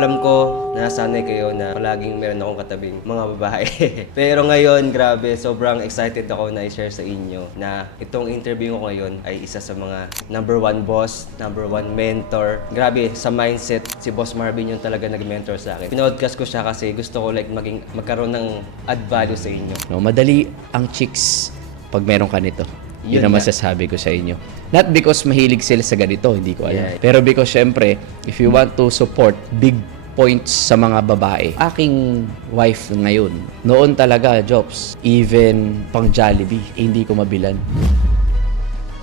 Alam ko, nasanay kayo na palaging meron akong katabing mga babae. Pero ngayon, grabe, sobrang excited ako na i-share sa inyo na itong interview ko ngayon ay isa sa mga number one boss, number one mentor. Grabe, sa mindset, si Boss Marvin yung talaga nag-mentor sa akin. Pinodcast ko siya kasi gusto ko magkaroon ng add value sa inyo. No, madali ang chicks pag meron ka nito. Yun ang nga. masasabi ko sa inyo. Not because mahilig sila sa ganito, hindi ko alam. Yeah. Pero because syempre, if you want to support big points sa mga babae, aking wife ngayon, noon talaga, Jobs, even pang Jollibee, hindi ko mabilan.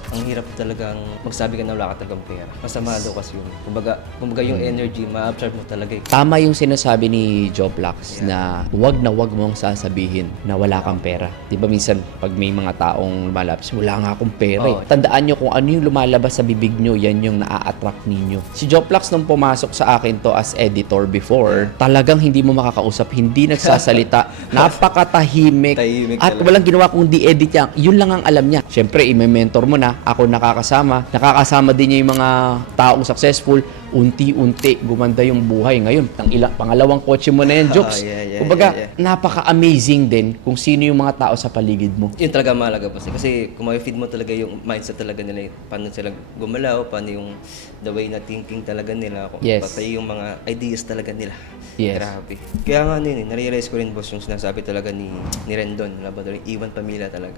Ang hirap talagang magsabi ka na wala ka talagang pera. Masama daw kasi yun. Kumbaga yung energy, ma-absorb mo talaga eh. Tama yung sinasabi ni Joblax na wag mong sasabihin na wala kang pera. Di ba minsan pag may mga taong lumalabas, wala nga akong pera eh. Tandaan nyo kung ano yung lumalabas sa bibig nyo, yan yung naa-attract ninyo. Si Joblax nung pumasok sa akin to as editor before, talagang hindi mo makakausap, hindi nagsasalita, napakatahimik, Tahimik at talaga. walang ginawa kundi edit niya. Yun lang ang alam niya. Siyempre, i-mentor mo na, ako nakakasama din niya yung mga taong successful, unti-unti gumanda yung buhay. Ngayon, pangalawang kotse mo na yan, Jobs. Yeah, Kumbaga, napaka-amazing din kung sino yung mga tao sa paligid mo. Yun talaga mahalaga po. Kasi kung ma-feed mo talaga yung mindset talaga nila, paano sila gumalaw, paano yung the way na thinking talaga nila, kung Yes. pati yung mga ideas talaga nila. Yes. Grabe. Kaya nga narealize ko rin, boss, yung sinasabi talaga ni Rendon, Labrador, Ivan Pamilya talaga.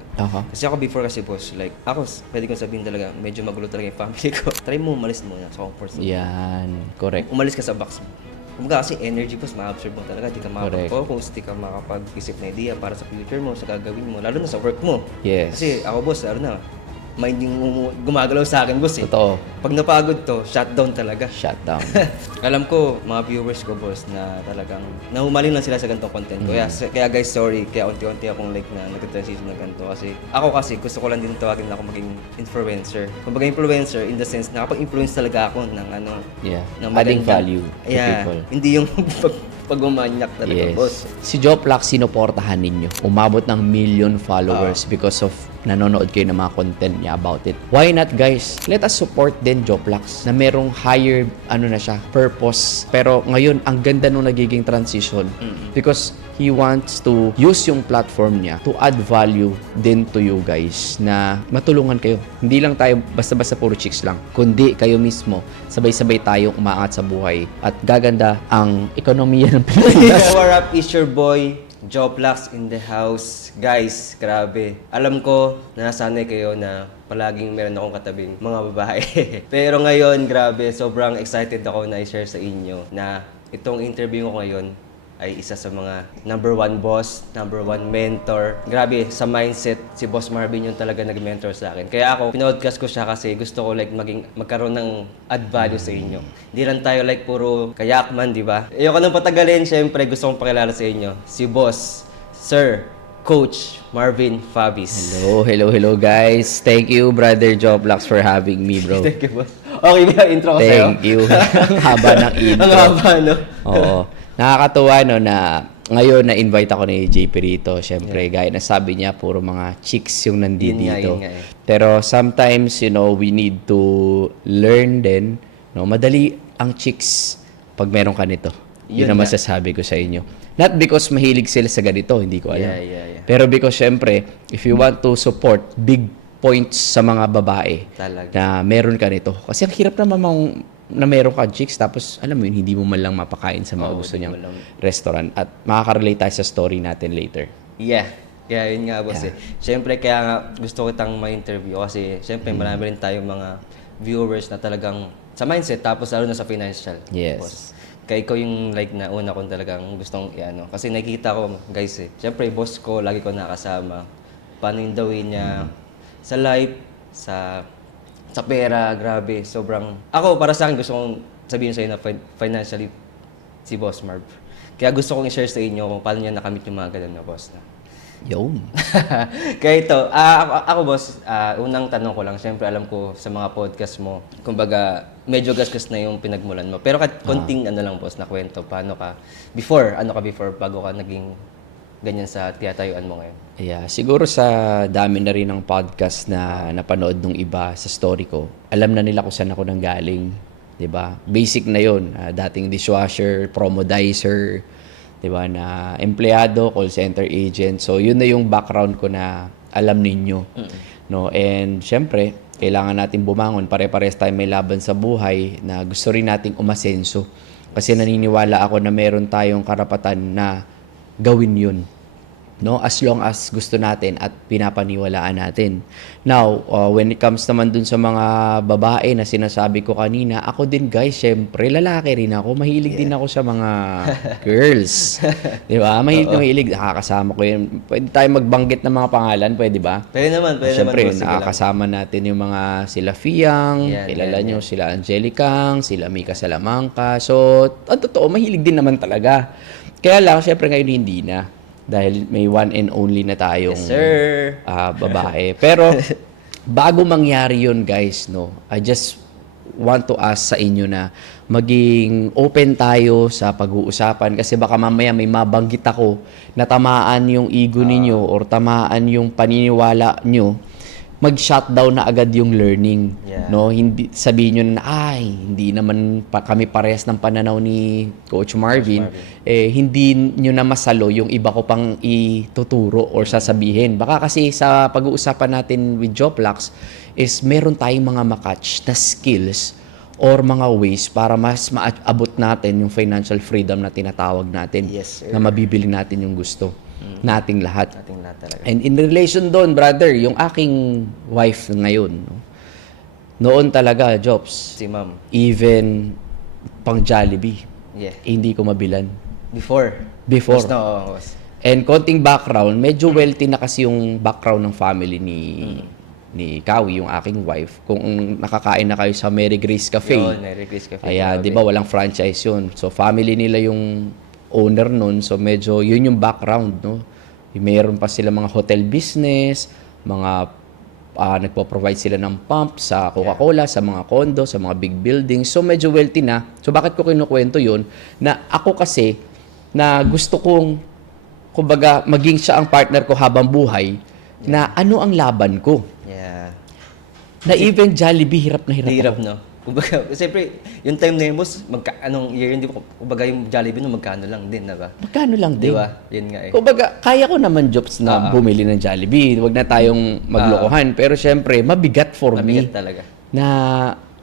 Kasi ako before kasi, boss, like, ako, pwede kong sabihin talaga, medyo magulo talaga yung family ko. Try mo umalis muna sa comfort zone. Yan. Correct. Umalis ka sa box mo. Kumbaga kasi energy, boss, ma-absorb mo talaga. Di ka Correct. makapag-focus, di ka makapag-isip na idea para sa future mo, sa gagawin mo, lalo na sa work mo. Yes. Kasi ako, boss, lalo na, mind yung gumagalaw sa akin, boss, eh. Totoo. Pag napagod to, shutdown talaga. Shutdown. Alam ko, mga viewers ko, boss, na talagang nahumaling lang sila sa ganitong content ko. Kaya guys, sorry, kaya unti-unti akong nag-transition na ganito. Kasi ako gusto ko lang din tawagin na ako maging influencer. Kumbaga influencer in the sense na nakapag-influence talaga ako ng Yeah. ng Adding maganda. value to people. Hindi yung pag-umanyak talaga, boss. Si Joblax, sinuportahan ninyo. Umabot ng million followers because of nanonood kayo ng mga content niya about it. Why not, guys? Let us support din Joblax na merong higher, purpose. Pero ngayon, ang ganda nung nagiging transition because he wants to use yung platform niya to add value din to you guys na matulungan kayo. Hindi lang tayo basta-basta puro chicks lang, kundi kayo mismo, sabay-sabay tayong umaangat sa buhay at gaganda ang ekonomiya ng Pilipinas. What up, is your boy, Joblax in the house. Guys, grabe. Alam ko, nasanay kayo na palaging meron akong katabing mga babae. Pero ngayon, grabe, sobrang excited ako na i-share sa inyo na itong interview ko ngayon ay isa sa mga number one boss, number one mentor. Grabe, sa mindset, si Boss Marvin yung talaga nag-mentor sa akin. Kaya ako, pinodcast ko siya kasi gusto ko magkaroon ng add value sa inyo. Hindi lang tayo puro kayakman, di ba? Ayoko nang patagalin, syempre gusto kong pakilala sa inyo. Si Boss, Sir, Coach Marvin Fabis. Hello guys. Thank you, Brother Joblax, for having me, bro. Thank you, Boss. Okay ba yung intro ko sa'yo? Thank you. Ang haba ng intro. Ang haba, no? Oo. Nakakatuwa no na ngayon na-invite ako ni JP rito. Siyempre, gaya na sabi niya, puro mga chicks yung nandito. Yun nga eh. Pero sometimes, we need to learn din. No? Madali ang chicks pag meron ka nito. Yun ang nga. masasabi ko sa inyo. Not because mahilig sila sa ganito, hindi ko alam. Yeah. Pero because syempre, if you want to support big points sa mga babae, Talaga. na meron ka nito. Kasi ang hirap naman na meron ka chicks, tapos alam mo yun, hindi mo man lang mapakain sa mga gusto niyang restaurant. At makaka-relate tayo sa story natin later. Yeah. Kaya yun nga, boss eh. Siyempre, kaya nga gusto kitang ma-interview kasi siyempre marami rin tayong mga viewers na talagang sa mindset tapos lalo na sa financial. Yes. Boss. Kaya ikaw yung na una kong talagang gustong Kasi nakikita ko, guys eh. Siyempre, boss ko, lagi ko nakasama. Paano yung the way niya sa life, sa pera, grabe, sobrang... Ako, para sa akin, gusto kong sabihin sa'yo na financially si Boss Marv. Kaya gusto kong i-share sa inyo kung paano niya nakamit yung mga ganun na boss na. Yun. Kaya ito, ako boss, unang tanong ko lang, syempre alam ko sa mga podcast mo, kumbaga, medyo gasgas na yung pinagmulan mo. Pero konting lang boss, na kwento, paano ka, before, bago ka naging ganyan sa tiyatayuan mo ngayon? Yeah, siguro sa dami na rin ng podcast na napanood nung iba sa story ko, alam na nila kung saan ako nanggaling. 'di ba? Basic na 'yon. Dating dishwasher, promodizer, 'di ba, na empleyado, call center agent. So, 'yun na yung background ko na alam ninyo. No? And syempre, kailangan natin bumangon. Pare-pares tayo may laban sa buhay na gusto rin nating umasenso. Kasi naniniwala ako na meron tayong karapatan na gawin 'yun. No, as long as gusto natin at pinapaniwalaan natin. Now, when it comes naman dun sa mga babae na sinasabi ko kanina, ako din guys, syempre lalaki rin ako, mahilig din ako sa mga girls. 'Di ba? Mahilig, nakakasama ko 'yan. Pwede tayo magbanggit ng mga pangalan, pwede ba? Pwede naman, Syempre, boss. Sige lang. nakakasama natin yung mga sila Fiang, Yan, kilala yan, nyo, sila Angelicang, sila Mika Salamanca. So, ang totoo, mahilig din naman talaga. Kaya lang, syempre ngayon hindi na. Dahil may one and only na tayong Yes, sir. babae. Pero, bago mangyari yun, guys, no, I just want to ask sa inyo na maging open tayo sa pag-uusapan kasi baka mamaya may mabanggit ako na tamaan yung ego ninyo or tamaan yung paniniwala nyo, mag-shutdown na agad yung learning. Yeah. No, hindi sabihin niyo na hindi naman kami parehas ng pananaw ni Coach Marvin. Hindi niyo na masalo yung iba ko pang ituturo or sasabihin. Baka kasi sa pag-uusapan natin with Joplax is meron tayong mga makatch na skills or mga ways para mas maabot natin yung financial freedom na tinatawag natin. Yes, sir. Na mabibili natin yung gusto nating lahat. Ating lahat talaga. And in relation doon, brother, yung aking wife ngayon, no? Noon talaga, Jobs, Si ma'am. even pang Jollibee, Yeah. hindi ko mabilan. Before. Before. Boss na, boss. And konting background, medyo wealthy na kasi yung background ng family ni Kawi, yung aking wife. Kung nakakain na kayo sa Mary Grace Cafe, Yun, Mary Grace Cafe. ayan, di ba, walang franchise yun. So, family nila yung owner nun. So, medyo yun yung background, no? Mayroon pa sila mga hotel business, mga nagpo-provide sila ng pump sa Coca-Cola, sa mga condo, sa mga big buildings. So, medyo wealthy na. So, bakit ko kinukwento yun? Na ako kasi, na gusto kong, kumbaga, maging siya ang partner ko habang buhay, na ano ang laban ko. Yeah. Na even Jollibee, hirap na hirap Hirap, ako. no? Kumbaga, siyempre, yung time na yun, boss, anong year yun, di ba? Kumbaga, yung Jollibee no, magkano lang din, diba? Magkano lang Di din. ba? Yun nga eh. Kumbaga, kaya ko naman Jobs na bumili ng Jollibee. Huwag na tayong maglokohan. Pero syempre, mabigat for Mabigat me talaga. na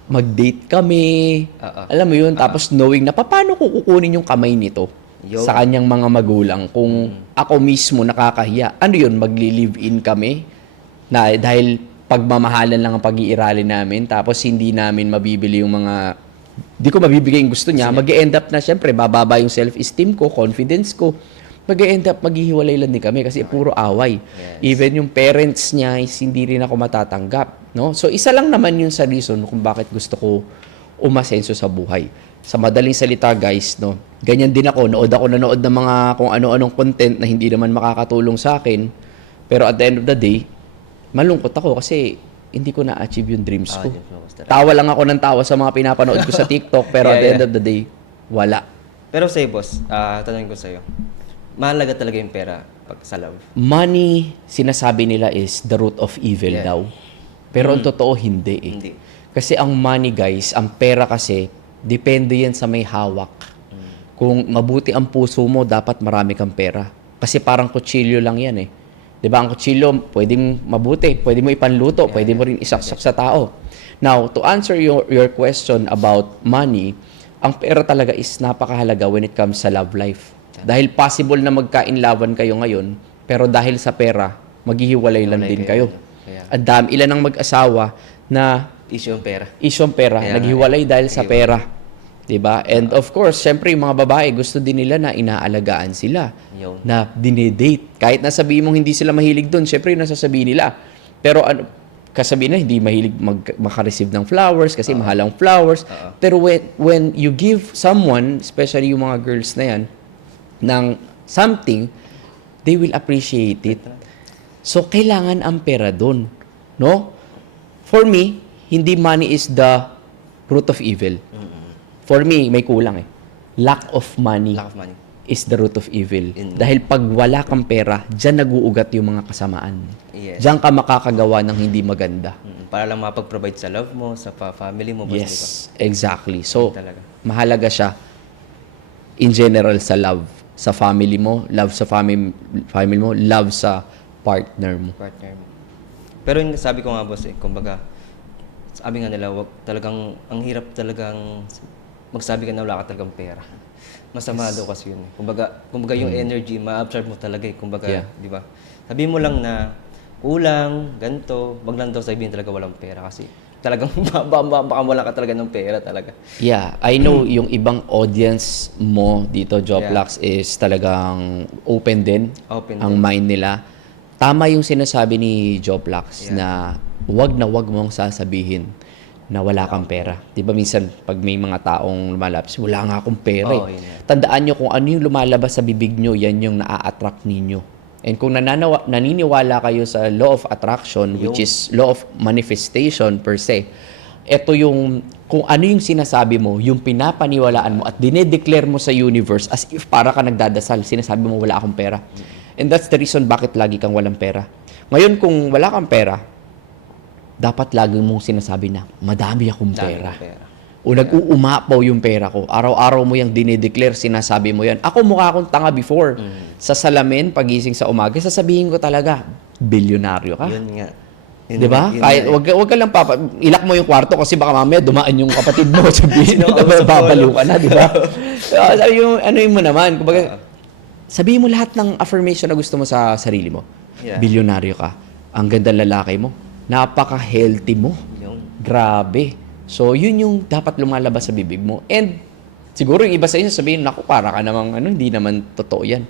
mag-date kami. Oo. Alam mo yun? Tapos knowing na paano ko kukunin yung kamay nito Yo. sa kanyang mga magulang kung ako mismo nakakahiya. Ano yun? Magli-live-in kami na dahil pagmamahalan lang ang pag-iiralin namin tapos hindi namin mabibili yung mga di ko mabibigay yung gusto niya, mag-end up na syempre bababa yung self-esteem ko, confidence ko. Mag-end up maghihiwalay lang din kami kasi puro away. Yes. Even yung parents niya is hindi rin ako matatanggap, no? So isa lang naman yun sa reason kung bakit gusto ko umasenso sa buhay. Sa madaling salita, guys, no. Ganyan din ako, nanood ng mga kung ano-anong content na hindi naman makakatulong sa akin. Pero at the end of the day, malungkot ako kasi hindi ko na-achieve yung dreams ko. Yun, boss, talaga. Tawa lang ako ng tawa sa mga pinapanood ko sa TikTok, pero at the end of the day, wala. Pero sa'yo, boss, tanongin ko sa'yo. Mahalaga talaga yung pera pag sa love. Money, sinasabi nila is the root of evil Yeah. daw. Pero ang totoo, hindi eh. Hindi. Kasi ang money, guys, ang pera kasi, depende yan sa may hawak. Kung mabuti ang puso mo, dapat marami kang pera. Kasi parang kutsilyo lang yan eh. 'Di ba? Ang kutsilyo, pwedeng mabuti, pwede mo ipanluto, pwede mo rin isaksak sa tao. Now, to answer your question about money, ang pera talaga is napakahalaga when it comes sa love life. Dahil possible na magkainlawan kayo ngayon, pero dahil sa pera, maghihiwalay lang din kayo. Kaya, Ang dami, ilan ang mag-asawa na issue yung pera. isyong pera, Kaya naghiwalay dahil sa pera. 'Di ba? And of course, syempre yung mga babae gusto din nila na inaalagaan sila, Yun. na dinedate. Kahit na sabihin mong hindi sila mahilig doon, syempre yung nasasabihin nila. Pero ano, kasabihin na hindi mahilig makareceive ng flowers kasi mahal ang flowers. Pero when you give someone, especially yung mga girls na yan, ng something, they will appreciate it. So, kailangan ang pera doon. No? For me, hindi money is the root of evil. For me, may kulang eh. Lack of money. Lack of money. is the root of evil. In- Dahil pag wala kang pera, dyan naguugat yung mga kasamaan. Yes. Diyan ka makakagawa ng hindi maganda. Para lang mapag-provide sa love mo, sa family mo. boss, di ba? Yes, exactly. So, Talaga. mahalaga siya in general sa love. Sa family mo, love sa family mo, love sa partner mo. Partner mo. Pero yung sabi ko nga boss kumbaga, sabi nga nila, wag talagang, ang hirap talagang magsabi ka na wala ka talagang pera. Masama daw kasi yun. Kumbaga yung energy, ma-absorb mo talaga kumbaga, Yeah. di ba? Sabi mo lang na, kulang, ganito, wag lang daw sabihin talaga walang pera kasi talagang baka wala ka talaga ng pera talaga. Yeah, I know yung ibang audience mo dito, Joplax, is talagang open din Open ang mind nila. Tama yung sinasabi ni Joplax na wag mong sasabihin na wala kang pera. 'Di ba minsan pag may mga taong lumalabas, wala nga akong pera. Oo, Eh. yun yan. Tandaan nyo kung ano yung lumalabas sa bibig nyo, yan yung naa-attract ninyo. And kung naniniwala kayo sa law of attraction, which is law of manifestation per se, ito yung, kung ano yung sinasabi mo, yung pinapaniwalaan mo at dinedeclare mo sa universe as if para ka nagdadasal, sinasabi mo wala akong pera. And that's the reason bakit lagi kang walang pera. Ngayon, kung wala kang pera, dapat lagi mong sinasabi na, madami akong pera. O nag-uumapaw yung pera ko. Araw-araw mo yung dinideclare, sinasabi mo yan. Ako mukha akong tanga before. Sa salamin, pagising sa umaga, sasabihin ko talaga, bilyonaryo ka. Yun nga. Yun 'Di ba? nga, yun Kahit nga. wag ka lang ilak mo yung kwarto kasi baka mamaya dumaan yung kapatid mo, sabihin Sino mo ka sa babaliw polo? ka na, 'di ba? Sabi yung ano yun mo naman, kumbaga sabihin mo lahat ng affirmation na gusto mo sa sarili mo. Yeah. Bilyonaryo ka. Ang ganda lalaki mo. Napaka-healthy mo. Yun. Grabe. So, yun yung dapat lumalabas sa bibig mo. And, siguro yung iba sa inyo sabihin, naku, para ka namang, hindi naman totoo yan.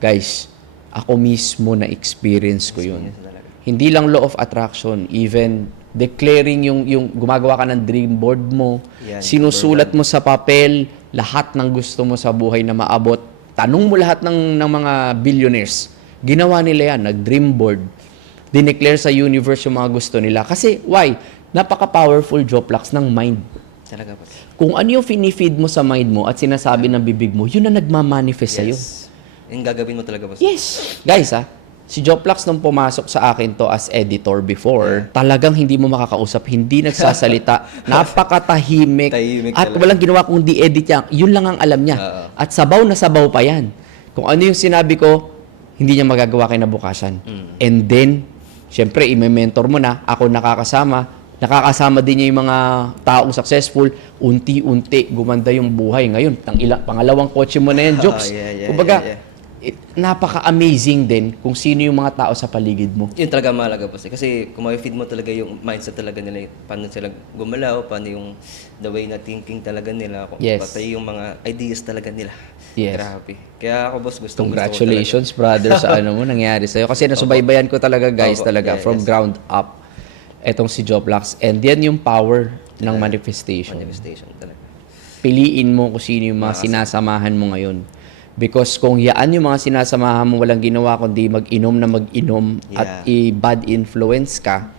Guys, ako mismo na experience ko yun. Yun talaga. Hindi lang law of attraction, even declaring yung gumagawa ka ng dream board mo, Yan, sinusulat mo sa papel lahat ng gusto mo sa buhay na maabot. Tanong mo lahat ng mga billionaires. Ginawa nila yan, nag-dream board. Dineclare sa universe yung mga gusto nila. Kasi, why? Napaka-powerful, Joplax, ng mind. Talaga boss. Kung ano yung finifeed mo sa mind mo at sinasabi ng bibig mo, yun na nagmamanifest sa'yo. Yes. Yung gagawin mo talaga boss. Yes. Guys, si Joplax nung pumasok sa akin to as editor before, talagang hindi mo makakausap, hindi nagsasalita, napakatahimik, Tahimik at talaga. walang ginawa kundi edit niya. Yun lang ang alam niya. Oo. At sabaw na sabaw pa yan. Kung ano yung sinabi ko, hindi niya magagawa kinabukasan. And then, syempre, i-mentor mo na, ako nakakasama din niya yung mga taong successful, unti-unti gumanda yung buhay. Ngayon, pangalawang kotse mo na yan, Jokes. Yeah, Kumbaga, yeah. napaka-amazing din kung sino yung mga tao sa paligid mo. Yun talaga mahalaga boss. Kasi kung ma-feed mo talaga yung mindset talaga nila, paano sila gumalaw, paano yung the way na thinking talaga nila, kung Yes. pati yung mga ideas talaga nila. Yes. Grabe. Kaya ako boss, gusto Congratulations, brother, sa ano mo nangyari sa'yo. Kasi nasubaybayan ko talaga, guys, Opo. talaga, Yeah, from yes. ground up. Etong si Joplax. And yan yung power ng manifestation. manifestation talaga. Piliin mo kung sino yung mga sinasamahan mo ngayon. Because kung yaan yung mga sinasamahan mo walang ginawa kundi mag-inom na mag-inom at i-bad influence ka,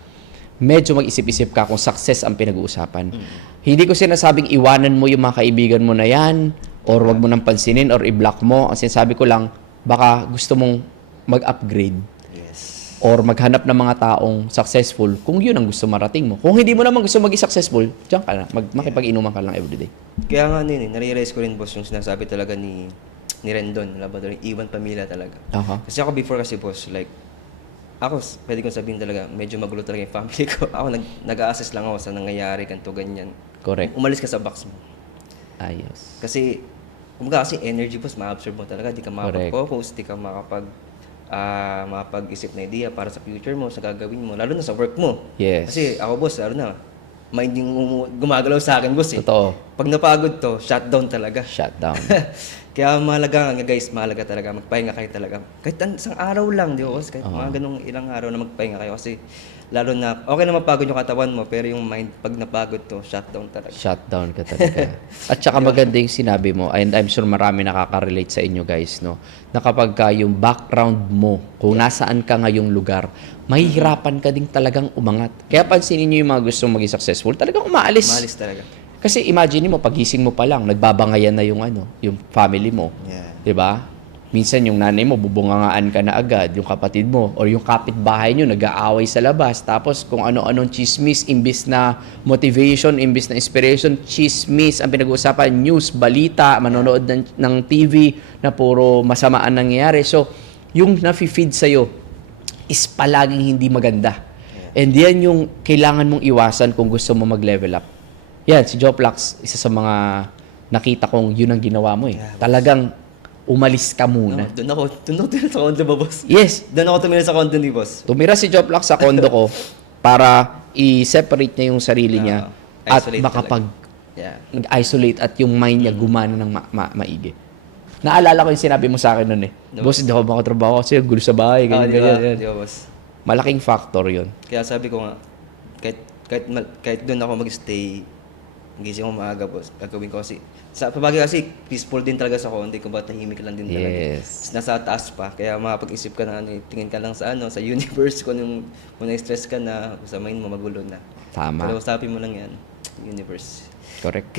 medyo mag-isip-isip ka kung success ang pinag-uusapan. Hindi ko sinasabing iwanan mo yung mga kaibigan mo na yan or wag mo nang pansinin or i-block mo. Ang sinasabi ko lang, baka gusto mong mag-upgrade Yes. or maghanap ng mga taong successful kung yun ang gusto marating mo. Kung hindi mo naman gusto maging successful, diyan ka na. Makipag-inuman ka lang everyday. Kaya nga nare-realize ko rin boss yung sinasabi talaga ni Rendon, Labrador, Iwan Pamilya talaga. Aha. Kasi ako before kasi boss, like, ako, pwede kong sabihin talaga, medyo magulo talaga yung family ko. Ako, nag-a-assess lang ako sa nangyayari, ganito, ganyan. Correct. Umalis ka sa box mo. Ayos. Kasi, kumbaga kasi energy boss, ma-absorb mo talaga. Di ka Correct. makapag-focus, di ka makapag-isip na idea para sa future mo, sa gagawin mo, lalo na sa work mo. Yes. Kasi ako boss, lalo na, mind yung gumagalaw sa akin boss eh. Totoo. Pag napagod to, shutdown talaga. Shutdown. Kaya mahalaga nga guys, mahalaga talaga, magpahinga kayo talaga. Kahit isang araw lang, di ba boss? Kahit mga ganong ilang araw na magpahinga kayo. Kasi lalo na, okay na mapagod yung katawan mo, pero yung mind, pag napagod to, shutdown talaga. Shutdown ka talaga. At saka maganda yung sinabi mo, and I'm sure marami nakaka-relate sa inyo guys, no? Na kapag ka yung background mo, kung nasaan ka ngayong lugar, mahihirapan ka ding talagang umangat. Kaya pansinin nyo yung mga gustong maging successful, talagang umaalis. Maalis talaga. Kasi imagine mo, pagising mo pa lang, nagbabangayan na yung yung family mo. Yeah. 'Di ba? Minsan yung nanay mo, bubungangaan ka na agad, yung kapatid mo, or yung kapitbahay nyo, nag-aaway sa labas. Tapos kung ano-anong chismis, imbis na motivation, imbis na inspiration, chismis ang pinag-uusapan, news, balita, manonood ng TV na puro masama ang nangyayari. So, yung nafe-feed sa'yo is palaging hindi maganda. And yan yung kailangan mong iwasan kung gusto mo mag-level up. Yan, si Joplax, isa sa mga nakita kong yun ang ginawa mo eh. Talagang umalis ka muna. Doon ako tumira sa condo ba, boss? Yes. Doon ako tumira sa condo ni boss. Tumira si Joplax sa condo ko para i-separate niya yung sarili niya at isolate Yeah. isolate at yung mind niya gumana ng maigi. Naalala ko yung sinabi mo sa akin noon eh. Boss, hindi ako makatrabaho kasi gulo sa bahay. Ganyan. Di ba, boss? Malaking factor yun. Kaya sabi ko nga, kahit doon ako mag-stay, gising ako maaga, boss. Gagawin ko kasi, sa pabagay kasi, peaceful din talaga sa konti, kung ba't tahimik lang din talaga. Yes. Nasa taas pa, kaya makapag-isip ka na, tingin ka lang sa sa universe, kung na-stress ka na, sa mind mo, magulo na. Tama. Pero usapin mo lang yan, universe. Correct.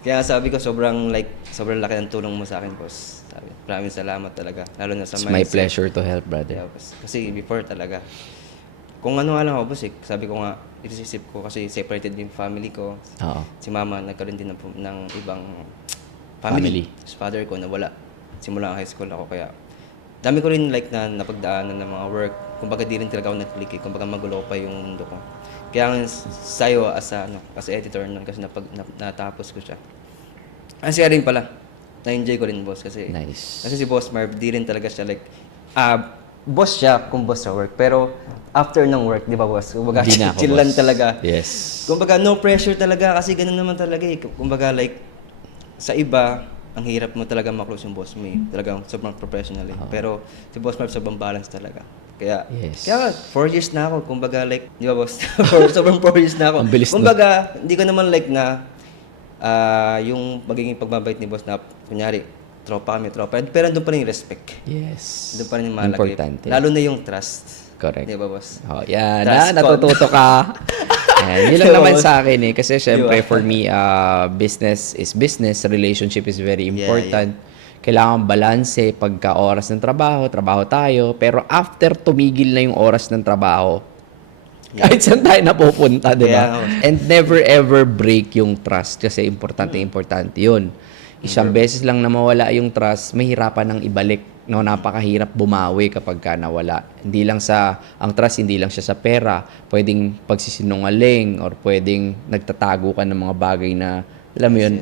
Kaya sabi ko, sobrang laki ng tulong mo sa akin, boss. Sabi, maraming salamat talaga, lalo na sa It's my pleasure to help, brother. Yeah, boss. Kasi before talaga, kung ano nga lang ako, boss, sabi ko nga, isisip ko kasi separated din family ko. Oo. Si mama nagkaroon din ng ibang family. Si father ko nawala. Simula high school ako, kaya dami ko rin na napagdaanan ng mga work. Kumbaga di rin talaga ako nag-click eh. Kumbaga magulo pa yung mundo ko. Kaya sa'yo as editor nun kasi natapos ko siya. Kasi rin pala, na-enjoy ko rin, boss, kasi Nice. kasi si Boss Marv di rin talaga siya boss siya kung boss sa work, pero after ng work, di ba, boss? Kumbaga, Hindi na ako, chill lang boss. talaga. Yes. Kumbaga, no pressure talaga kasi ganun naman talaga eh. Kumbaga, sa iba, ang hirap mo talaga maklose yung boss mo eh. Talagang sobrang professional eh. Pero si Boss Marv sobrang balance talaga. Kaya, Yes. kaya 4 years na ako. Kumbaga, di ba, boss? Sobrang 4 years na ako. Ang bilis Kumbaga, hindi ko naman na yung magiging pagbabait ni boss na, kunyari, tropa. Pero andun pa rin yung respect. Yes. Doon pa rin yung mahalaga. Importante. Lalo na yung trust. Correct. Di ba, boss? Oh, yan. Trust Natututo ka. Yan. Yun lang Diba, naman boss? sa akin eh. Kasi syempre, Diba? for me, business is business. Relationship is very Yeah, important. Kailangan balanse. Pagka oras ng trabaho, trabaho tayo. Pero after tumigil na yung oras ng trabaho, kahit saan tayo napupunta, di ba? Yeah. And never ever break yung trust. Kasi importante yun. Isang beses lang na mawala yung trust, mahirapan nang ibalik. No, napakahirap bumawi kapag ka nawala. Ang trust hindi lang siya sa pera, pwedeng pagsisinungaling or pwedeng nagtatago ka ng mga bagay na alam mo yun,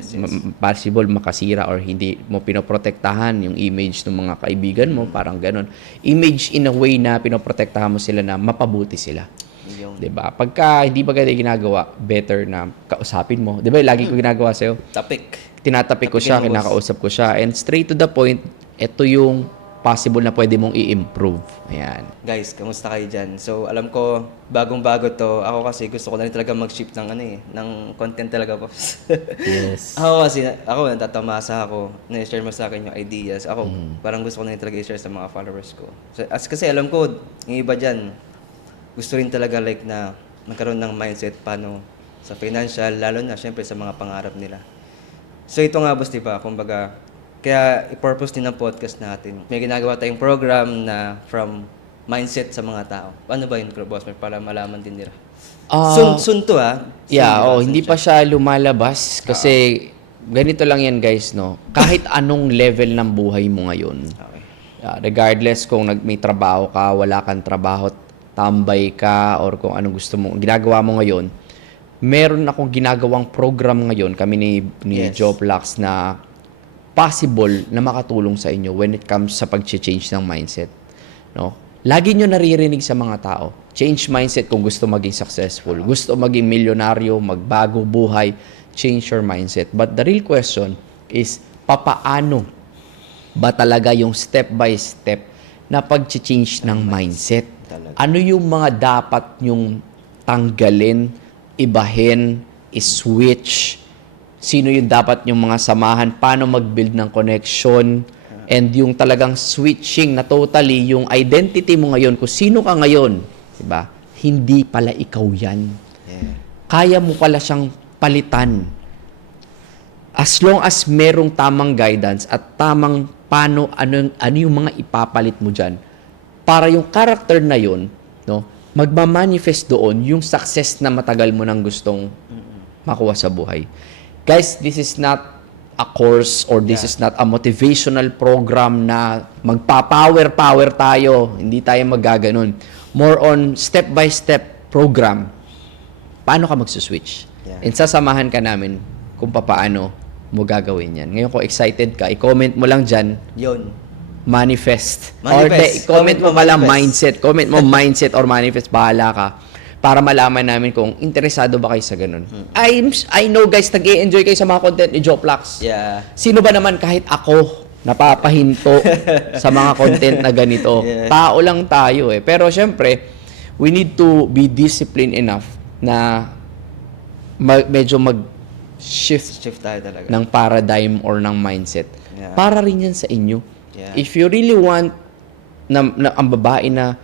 possible makasira or hindi mo pinoprotektahan yung image ng mga kaibigan mo, parang ganun. Image in a way na pinoprotektahan mo sila na mapabuti sila. Yung 'Di ba? Pagka hindi ba ganyan ginagawa, better na kausapin mo. 'Di ba? Lagi ko ginagawa sa'yo. topic. Tinatapik ko siya, Tapikin mo, boss. kinakausap ko siya, and straight to the point, ito yung possible na pwede mong i-improve. Ayan. Guys, kamusta kayo dyan? So, alam ko, bagong-bago to. Ako kasi gusto ko na rin talaga mag-shift ng ng content talaga, boss. Yes. Ako natatamasa ako. Na-share mo sa akin yung ideas. Ako, parang gusto ko na rin talaga i-share sa mga followers ko. So, kasi alam ko, yung iba dyan, gusto rin talaga na magkaroon ng mindset paano sa financial, lalo na syempre sa mga pangarap nila. So ito nga, boss, diba? Kumbaga, kaya i-purpose din ng podcast natin. May ginagawa tayong program na from mindset sa mga tao. Ano ba yun, boss? Para malaman din nila. Soon to, ha? Yeah, Soon, hindi pa siya lumalabas kasi ganito lang yan, guys, no? Kahit anong level ng buhay mo ngayon, Okay. regardless kung may trabaho ka, wala kang trabaho, tambay ka, or kung anong gusto mo, ginagawa mo ngayon, meron akong ginagawang program ngayon, kami ni Yes. Joplax, na possible na makatulong sa inyo when it comes sa pag-change ng mindset. No? Lagi nyo naririnig sa mga tao, change mindset kung gusto maging successful, gusto maging milyonaryo, magbago buhay, change your mindset. But the real question is, papaano ba talaga yung step by step na pag-change ng mindset? Talaga. Ano yung mga dapat nyong tanggalin, ibahin, i-switch? Sino yung dapat yung mga samahan? Paano mag-build ng connection? And yung talagang switching na totally yung identity mo ngayon, kung sino ka ngayon, diba? Hindi pala ikaw yan. Yeah. Kaya mo pala siyang palitan. As long as merong tamang guidance at tamang ano yung mga ipapalit mo dyan para yung character na yun, no, magmamanifest doon yung success na matagal mo nang gustong makuha sa buhay. Guys, this is not a course or this is not a motivational program na magpa-power tayo. Hindi tayo magaganon. More on step-by-step program. Paano ka magsuswitch? Yeah. And sasamahan ka namin kung paano mo gagawin yan. Ngayon, kung excited ka, i-comment mo lang dyan, Yun. manifest. Manifest. Comment mo pala Manifest. mindset. Comment mo mindset or manifest. Bahala ka. Para malaman namin kung interesado ba kayo sa ganun. I know guys, nag-i-enjoy kayo sa mga content ni Joplax. Yeah. Sino ba naman kahit ako napapahinto sa mga content na ganito? Yeah. Tao lang tayo eh. Pero syempre, we need to be disciplined enough na medyo mag-shift Shift tayo talaga. ng paradigm or ng mindset. Yeah. Para rin yan sa inyo. Yeah. If you really want na ang babae na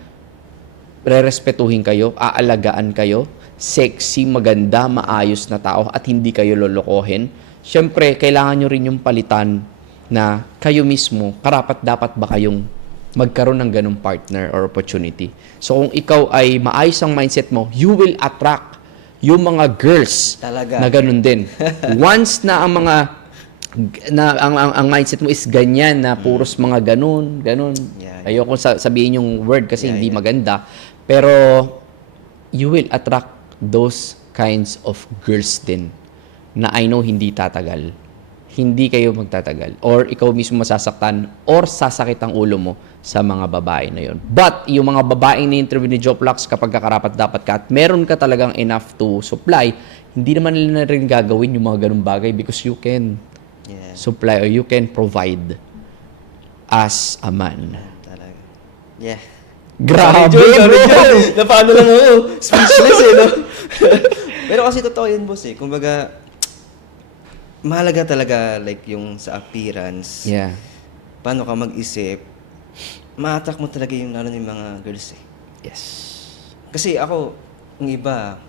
rerespetuhin kayo, aalagaan kayo, sexy, maganda, maayos na tao at hindi kayo lolokohin, syempre, kailangan nyo rin yung palitan na kayo mismo, karapat dapat ba kayong magkaroon ng ganong partner or opportunity. So, kung ikaw ay maayos ang mindset mo, you will attract yung mga girls Talaga. na ganun din. Once na ang mga ang mindset mo is ganyan na puros mga ganun. Yeah. Ayoko sabihin yung word kasi Yeah, hindi yeah. maganda. Pero you will attract those kinds of girls din na I know hindi tatagal. Hindi kayo magtatagal. Or ikaw mismo masasaktan or sasakit ang ulo mo sa mga babae na yon. But yung mga babaeng ni-interview ni Joplax kapag karapat dapat ka at meron ka talagang enough to supply, hindi naman nila rin gagawin yung mga ganung bagay because you can Yeah. supply or you can provide as a man. Talaga. Yeah. Grabe, Sorry, bro! John. Napaano lang ako. Speechless eh, no? Pero kasi totoo yun, boss eh. Kumbaga, mahalaga talaga like yung sa appearance. Yeah. Paano ka mag-isip. Ma-attract mo talaga yung lalo yung mga girls eh. Yes. Kasi ako, yung iba,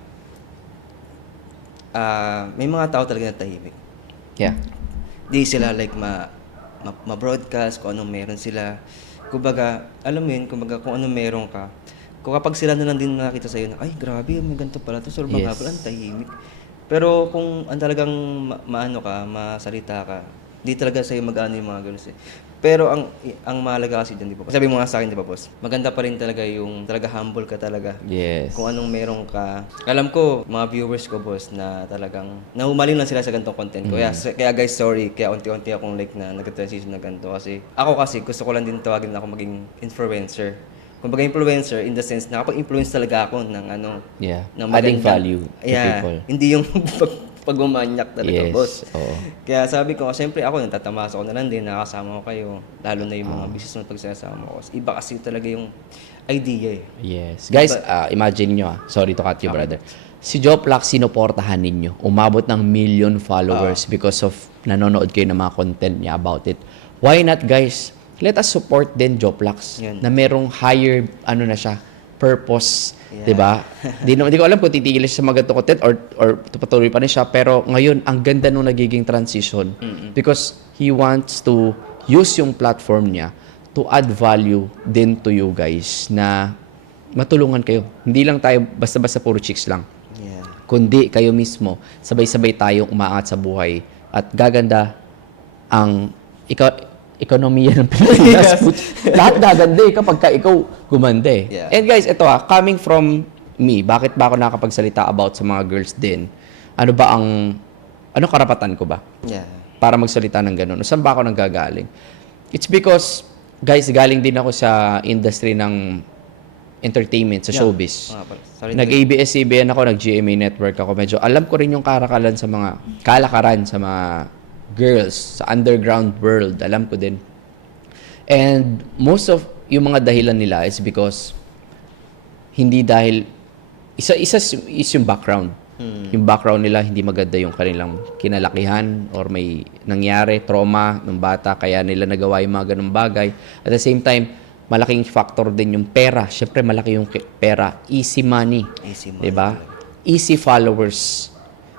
may mga tao talaga na tahimik. Yeah. Di sila like ma-broadcast kung anong meron sila. Kumbaga, alam mo yun, kumbaga kung anong meron ka. Kung kapag sila na lang din nakita sa'yo na, ay grabe, may ganito pala to, sobrang Yes. hapon, ang tahimik. Pero kung ang talagang maano ka, masalita ka, di talaga sa'yo mag-ano yung mga girls eh. Pero ang mahalaga kasi dyan, di ba? Sabi mo nga sa akin, di ba, boss? Maganda pa rin talaga yung talaga humble ka talaga. Yes. Kung anong meron ka. Alam ko, mga viewers ko, boss, na talagang nahumaling lang sila sa ganitong content ko. Kaya guys, sorry. Kaya unti-unti akong like na nag-transition na ganito. Kasi ako kasi, gusto ko lang din tawagin na ako maging influencer. Kumbaga influencer in the sense na kapag-influence talaga ako ng ano. Yeah. ng Adding maganda- value to Yeah. people. Hindi yung pagmamanyak talaga, Yes. boss. Oo. Kaya sabi ko, siyempre ako, natatamasa ko na lang din, nakasama ko kayo. Lalo na yung mga business mo pag sinasama ko. Iba kasi talaga yung idea eh. Yes. Guys, imagine nyo sorry to cut you, brother. Si Joplax, sinuportahan ninyo. Umabot ng 1,000,000 followers because of nanonood kayo ng mga content niya about it. Why not, guys? Let us support din Joplax Yan. na merong higher, ano na siya, purpose. Yeah. 'Di ba? Di ko alam kung titigil siya sa mga ganitong content or patuloy pa rin siya. Pero ngayon, ang ganda nung nagiging transition because he wants to use yung platform niya to add value din to you guys na matulungan kayo. Hindi lang tayo basta-basta puro chicks lang. Yeah. Kundi kayo mismo, sabay-sabay tayong umaangat sa buhay at gaganda ang ekonomiya ng Pilipinas. Lahat gaganda kapag ka ikaw gumanda eh. Yeah. And guys, ito coming from me, bakit ba ako nakapagsalita about sa mga girls din? Ano karapatan ko ba? Yeah. Para magsalita ng ganun. Saan ba ako nanggagaling? It's because, guys, galing din ako sa industry ng entertainment, sa showbiz. Sorry. Nag-ABS-CBN ako, nag-GMA Network ako. Medyo alam ko rin yung kalakaran sa mga girls, sa underground world. Alam ko din. And most of yung mga dahilan nila is because hindi dahil isa is yung background. Yung background nila hindi maganda yung kanilang kinalakihan or may nangyari trauma ng bata kaya nila nagawa yung mga ganung bagay. At the same time, malaking factor din yung pera. Syempre malaki yung pera, easy money. Easy money 'Di ba? Easy followers.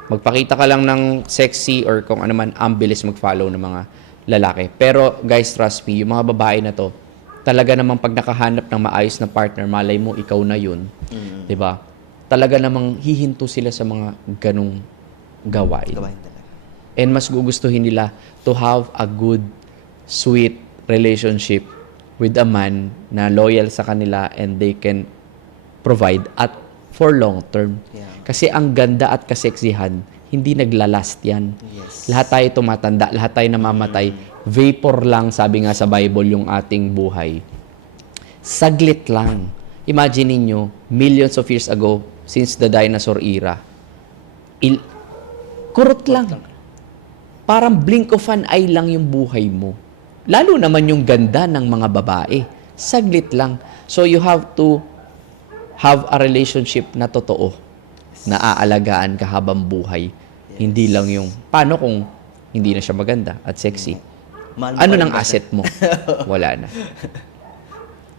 Magpakita ka lang ng sexy or kung ano man, ang bilis mag-follow ng mga lalaki. Pero guys, trust me, yung mga babae na to, talaga namang pag nakahanap ng maayos na partner, malay mo, ikaw na yun. 'Di ba? Talaga namang hihinto sila sa mga ganong gawain. Gawain talaga. And mas gugustuhin nila to have a good, sweet relationship with a man na loyal sa kanila and they can provide at for long term. Yeah. Kasi ang ganda at kaseksihan, hindi naglalast yan. Yes. Lahat tayo tumatanda, lahat tayo namamatay. Vapor lang, sabi nga sa Bible, yung ating buhay. Saglit lang. Imagine niyo millions of years ago, since the dinosaur era, kurot lang. Parang blink of an eye lang yung buhay mo. Lalo naman yung ganda ng mga babae. Saglit lang. So you have to have a relationship na totoo, na aalagaan ka habang buhay. Hindi lang yung, paano kung hindi na siya maganda at sexy? Mahal mo Ano pa rin nang ba siya? asset mo? Wala na.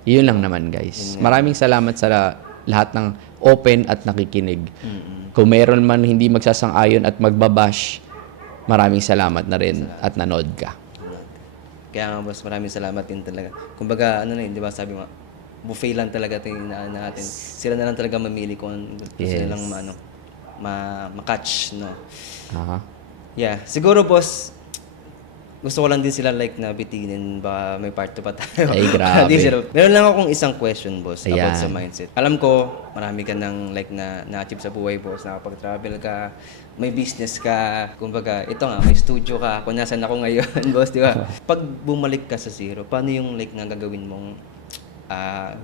Yun lang naman, guys. Maraming salamat sa lahat ng open at nakikinig. Kung mayroon man hindi magsasang-ayon at magbabash, maraming salamat na rin at nanood ka. Kaya nga boss, maraming salamat din talaga. Kumbaga, ano na yun, di ba sabi mo, buffet lang talaga ito yung inaan natin. Sila na lang talaga mamili kung ano gusto Yes. nilang ma-catch, no? Aha. Yeah, siguro boss, gusto ko lang din sila like na bitinin, baka may part 2 pa tayo. Ay, grabe. Hindi sila. Meron lang akong isang question, boss, about Ayan. sa mindset. Alam ko, marami ka nang like na-achieve sa buhay, boss. Nakapag-travel ka, may business ka. Kumbaga, ito nga, may studio ka. Kung nasan ako ngayon, boss, di ba? Pag bumalik ka sa zero, paano yung like na gagawin mong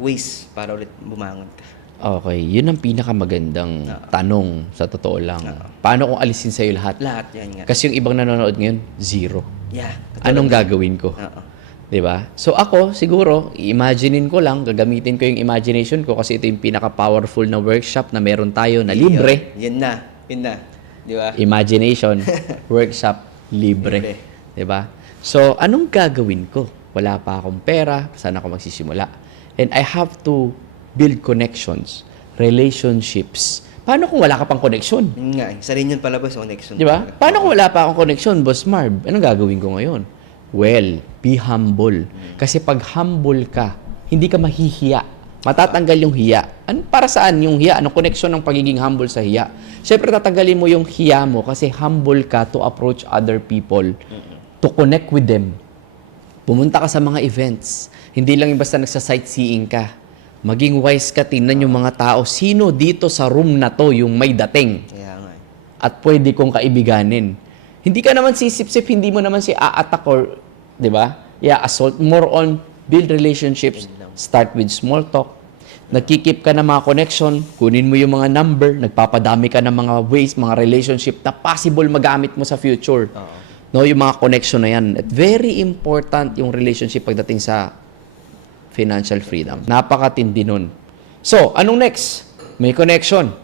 ways para ulit bumangon ka? Okay, yun ang pinakamagandang tanong sa totoo lang. Paano kung alisin sa'yo lahat? Lahat yan nga. Kasi yung ibang nanonood ngayon, zero. Yeah. Anong gagawin ko? Oo. 'Di ba? So ako, siguro, imaginein ko lang, gagamitin ko yung imagination ko kasi ito yung pinaka-powerful na workshop na meron tayo na libre. Yan na. Yun na. Di ba? Imagination, workshop, libre. 'Di ba? So, anong gagawin ko? Wala pa akong pera, saan ako magsisimula? And I have to build connections, relationships. Paano kung wala ka pang connection? Yun nga, isa rin yun pala boss, connection. Di ba? Paano kung wala pa akong connection, Boss Marv? Anong gagawin ko ngayon? Well, be humble. Kasi pag humble ka, hindi ka mahihiya. Matatanggal yung hiya. Para saan yung hiya? Anong connection ng pagiging humble sa hiya? Siyempre, tatanggalin mo yung hiya mo kasi humble ka to approach other people, to connect with them. Pumunta ka sa mga events. Hindi lang yung basta nagsa-sightseeing ka. Maging wise ka, tingnan yung mga tao. Sino dito sa room na to yung may dating? Kaya nga. At pwede kong kaibiganin. Hindi ka naman sisip-sip, hindi mo naman si a-attack or, di ba? Yeah, assault. More on build relationships. Start with small talk. Nagkikip ka ng mga connection, kunin mo yung mga number, nagpapadami ka ng mga ways, mga relationship na possible magamit mo sa future. No, yung mga connection na yan. At very important yung relationship pagdating sa financial freedom. Napakatindi nun. So, anong next? May connection.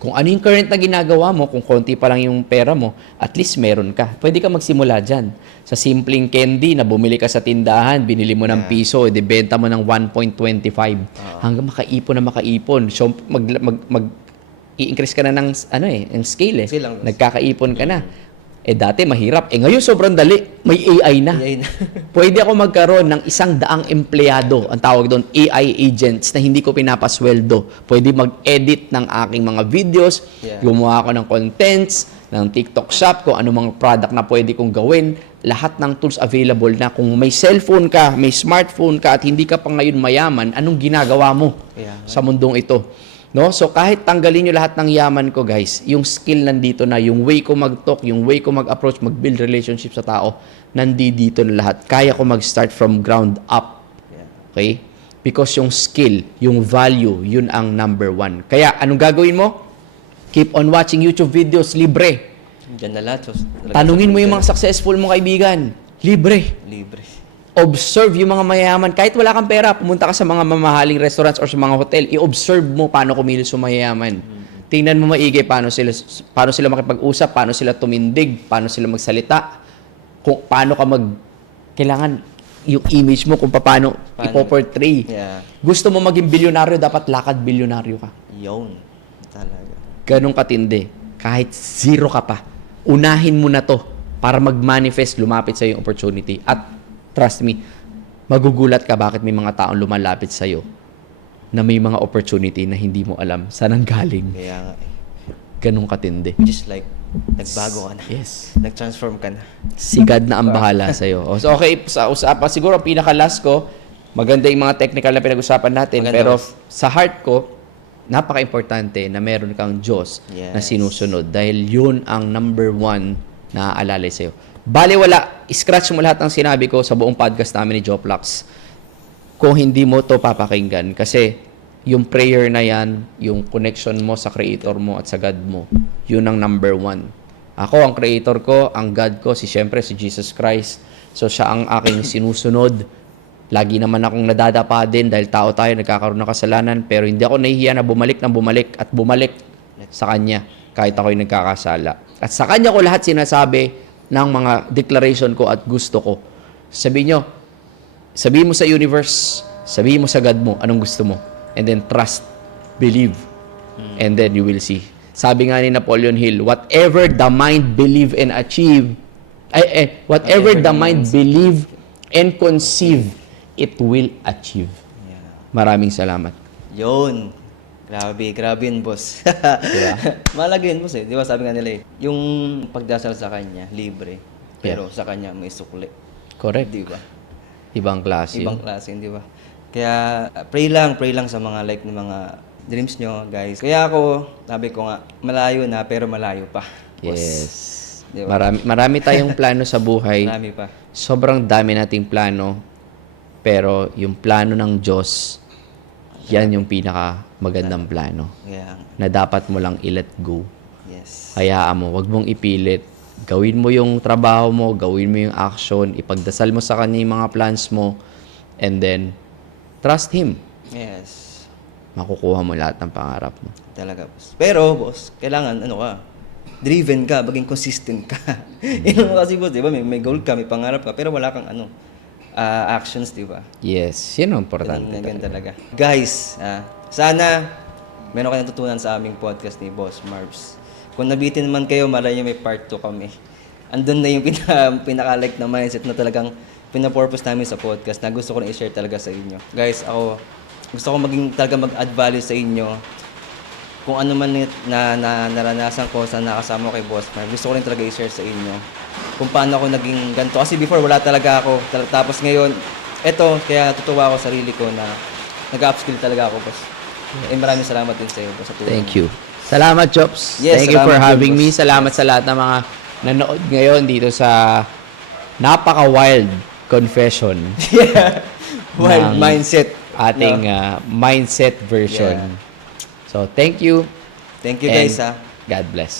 Kung ano yung current na ginagawa mo, kung konti pa lang yung pera mo, at least meron ka. Pwede ka magsimula dyan. Sa simpleng candy na bumili ka sa tindahan, binili mo ng piso, benta mo ng 1.25 hanggang makaipon na makaipon. So, i-increase ka na ng, ng scale eh. Scale lang. Nagkakaipon ka na. Dati mahirap. Ngayon sobrang dali. May AI na. AI na. Pwede ako magkaroon ng 100 empleyado, ang tawag doon, AI agents, na hindi ko pinapasweldo. Pwede mag-edit ng aking mga videos, gumawa ako ng contents, ng TikTok shop, kung ano mga product na pwede kong gawin. Lahat ng tools available na. Kung may cellphone ka, may smartphone ka, at hindi ka pa ngayon mayaman, anong ginagawa mo sa mundong ito? No? So kahit tanggalin nyo lahat ng yaman ko, guys, yung skill nandito na, yung way ko mag-talk, yung way ko mag-approach, mag-build relationship sa tao, nandito na lahat. Kaya ko mag-start from ground up. Okay? Because yung skill, yung value, yun ang number one. Kaya anong gagawin mo? Keep on watching YouTube videos, libre. Diyan na lahat. So, Tanungin mo yung mga successful mong kaibigan, libre. libre. Observe yung mga mayayaman. Kahit wala kang pera, pumunta ka sa mga mamahaling restaurants or sa mga hotel, i-observe mo paano kumilos yung mayayaman. Tingnan mo maigi paano sila makipag-usap, paano sila tumindig, paano sila magsalita, kung paano ka kailangan yung image mo kung paano ipoportray. Yeah. Gusto mo maging bilyonaryo, dapat lakad bilyonaryo ka. Yun. Talaga. Ganong katindi. Kahit zero ka pa, unahin mo na to para mag-manifest, lumapit sa yung opportunity. At trust me, magugulat ka bakit may mga taong lumalapit sa iyo na may mga opportunity na hindi mo alam saan ang galing. Kaya nga, Ganong katindi. just like, nagbago ka na. Yes. Nag-transform ka na. Si God na ang bahala sa iyo. So okay, sa usapan, siguro ang pinaka-last ko, maganda yung mga technical na pinag-usapan natin, Maganda, pero boss. sa heart ko, napaka-importante na meron kang Diyos na Yes. sinusunod dahil yun ang number one na aalalay sa'yo. Bale, wala. Scratch mo lahat ng sinabi ko sa buong podcast namin ni Joplox. Kung hindi mo to papakinggan kasi yung prayer na yan, yung connection mo sa Creator mo at sa God mo, yun ang number one. Ako, ang Creator ko, ang God ko, siyempre si Jesus Christ. So, siya ang aking sinusunod. Lagi naman akong nadadapa din dahil tao tayo, nagkakaroon ng kasalanan, pero hindi ako nahihiya na bumalik at bumalik sa Kanya kahit ako'y nagkakasala. At sa Kanya ko lahat sinasabi ng mga declaration ko at gusto ko. Sabihin mo sa universe, sabihin mo sa God mo, anong gusto mo. And then trust, believe, and then you will see. Sabi nga ni Napoleon Hill, whatever the mind believe and achieve, whatever the mind believe and conceive, it will achieve. Yeah. Maraming salamat. Yun. Grabe yun, boss. Diba? Mahalaga yun, boss eh. Di ba sabi nga nila eh, yung pagdasal sa kanya, libre. Pero sa kanya, may sukli. Correct. Di ba? Ibang klase. Ibang klase, di ba? Kaya, pray lang sa mga like ng mga dreams nyo, guys. Kaya ako, sabi ko nga, malayo na, pero malayo pa. Boss. Yes. Di ba? Marami tayong plano sa buhay. Marami pa. Sobrang dami nating plano. Pero yung plano ng Diyos, yan yung pinaka magandang plano. Kaya, Na dapat mo lang i-let go. yes. Hayaan mo, wag mong ipilit. Gawin mo yung trabaho mo, gawin mo yung action, ipagdasal mo sa kanya yung mga plans mo, and then, trust Him. Yes. Makukuha mo lahat ng pangarap mo. Talaga, boss. Pero, boss, kailangan, driven ka, maging consistent ka. Yun mo kasi, boss, di ba? May goal ka, may pangarap ka, pero wala kang, actions, di ba? Yes, yun ang importante. Ganun talaga. Guys, sana meron kayong natutunan sa aming podcast ni Boss Marbs. Kung nabitin man kayo, malay nyo may part 2 kami. Andun na yung pinaka-like na mindset na talagang pinapurpose namin sa podcast na gusto ko na i-share talaga sa inyo. Guys, ako, gusto ko talaga mag-add value sa inyo. Kung ano man na naranasan ko sa nakasama ko kay Boss Marbs, gusto ko rin talaga i-share sa inyo. Kung paano ako naging ganito. Kasi before, wala talaga ako. Tapos ngayon, eto, kaya tutuwa ako sarili ko na nag-upskill talaga ako, boss. Eh, maraming salamat din sa iyo, boss. Sa tulong. Thank you. Salamat, Chops. Yes, Thank you for salamat having din, me. boss. Salamat sa lahat ng mga nanood ngayon dito sa napaka-wild confession. Yeah. Wild ng mindset. Ating mindset version. Yeah. So, thank you. Thank you, and guys, ha. God bless.